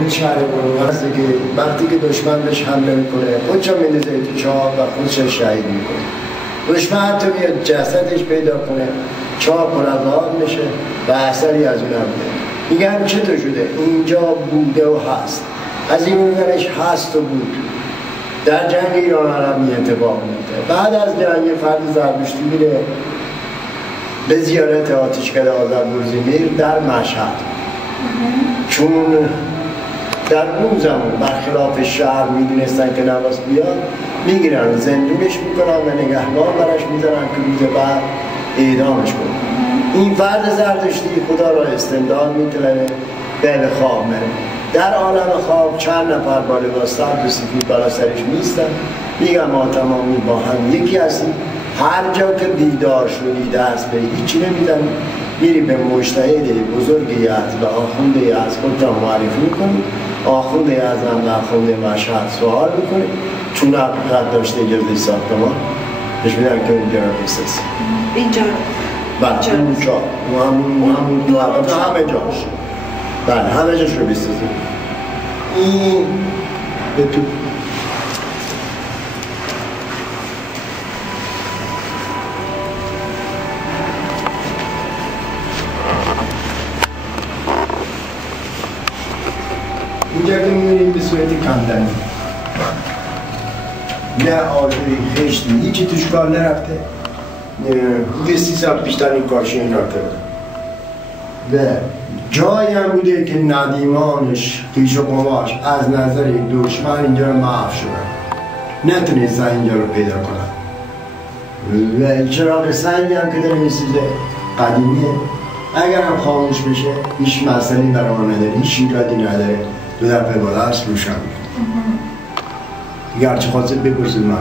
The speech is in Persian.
اهل شهر برون هست که وقتی که دشمن بهش حمله میکنه خودشو میندازه تو چاه و خودش شهید میکنه. دشمن حتی میاد جسدش پیدا کنه چاه پر از آب میشه و اثری از اون نمیده. میگن چطور شده؟ اینجا بوده و هست. از این میگنش هست و بود. در جنگ ایران عرب می اتفاق میفته. بعد از جنگ فرد زرتشتی میره به زیارت آتشکده آذربرزمیر در مشهد. چون در اون زمان برخلاف شهر میدونستن که نواز بیاد میگیرن زندونش میکنن و نگهبان برش میذارن که روز بعد اعدامش کنن. این فرد زرتشتی خدا را استمداد میطلبه به خواب مره. در عالم خواب چند نفر با لباس سبز و سفید بالا سرش میستن میگن ما تمامی با هم یکی هستیم. هر جا که بیدار شدی دست به هیچی نمیدن میری به مجتهد بزرگ یزد و آخوند یزد خود را معرفی میکنی. آخوند یزد و آخوند مشهد سوال میکنی چون حقیقت داشته اجازه ساختمان بهش میدن که اونجا را بسازی. اینجا بله اونجا همون همه جاش بله همه جاش رو بسازی. این به تو اینجا که می‌بینید به صورت کندنی نه آجوری خشتی هیچی توش کار نرفته. حدود 30 سال بیشتر این کارشی این رفته بود و جایی هم بوده که ندیمانش خیش و قماش از نظر دشمن اینجا رو محو شدن نتونستن اینجا رو پیدا کنن و چراغ سنگی هم که داره میسوزه قدیمیه. اگر هم خاموش بشه هیچ مسئله برای ما نداره هیچ ایرادی نداره. دو دفعه بالا هست روشن میکنه. دیگه هرچی خواسته بپرسید من